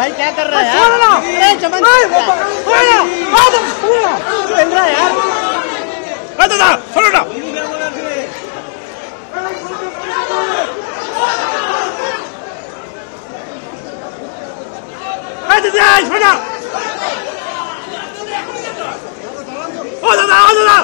भाई क्या कर रहा है यार? अरे चमन चल रहा है यार। दादा सुनो ना, दादा ओ दादा ओ दादा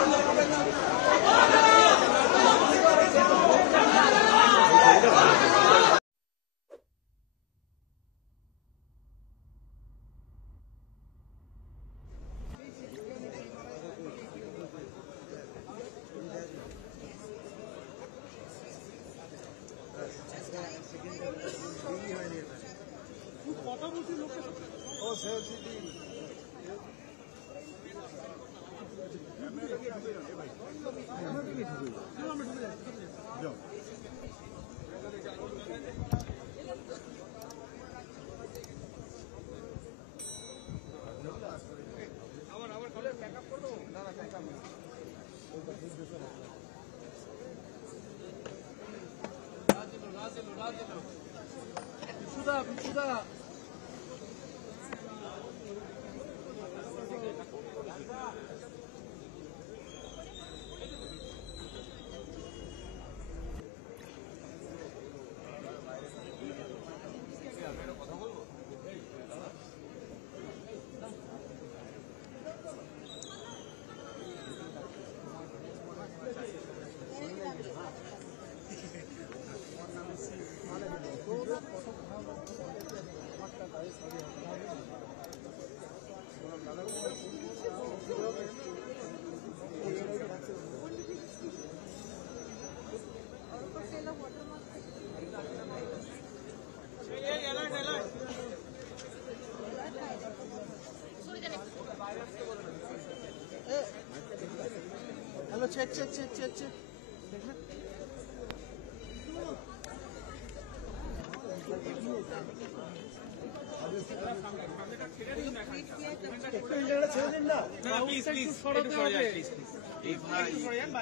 hello check check check check check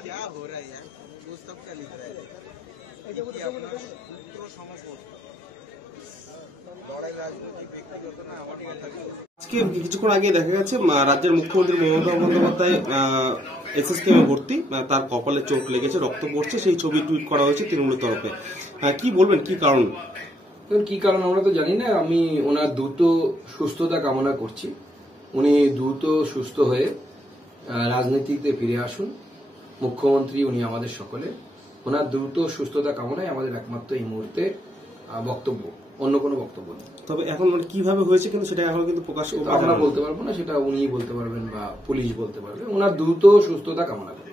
क्या हो रहा है यार? वो सब क्या लिख रहा है? আজকে কিছুক্ষণ আগে দেখা গেছে রাজ্যের মুখ্যমন্ত্রী মমতা বন্দ্যোপাধ্যায় এসএসকেএম এ ভর্তি, তার কপালে চোট লেগেছে, রক্ত পড়ছে, সেই ছবি টুইট করা হয়েছে তৃণমূলের তরফে। কি বলবেন, কি কারণ? কি কারণ আমরা তো জানি না। আমি ওনার দ্রুত সুস্থতা কামনা করছি। উনি দ্রুত সুস্থ হয়ে রাজনীতিতে ফিরে আসুন। মুখ্যমন্ত্রী উনি আমাদের সকলে, ওনার দ্রুত সুস্থতা কামনায় আমাদের একমাত্র এই মুহূর্তে বক্তব্য, অন্য কোনো বক্তব্য নেই। তবে এখন কিভাবে হয়েছে কিন্তু সেটা এখন কিন্তু প্রকাশ আমরা বলতে পারবো না, সেটা উনি বলতে পারবেন বা পুলিশ বলতে পারবে। ওনার দ্রুত সুস্থতা কামনা করি।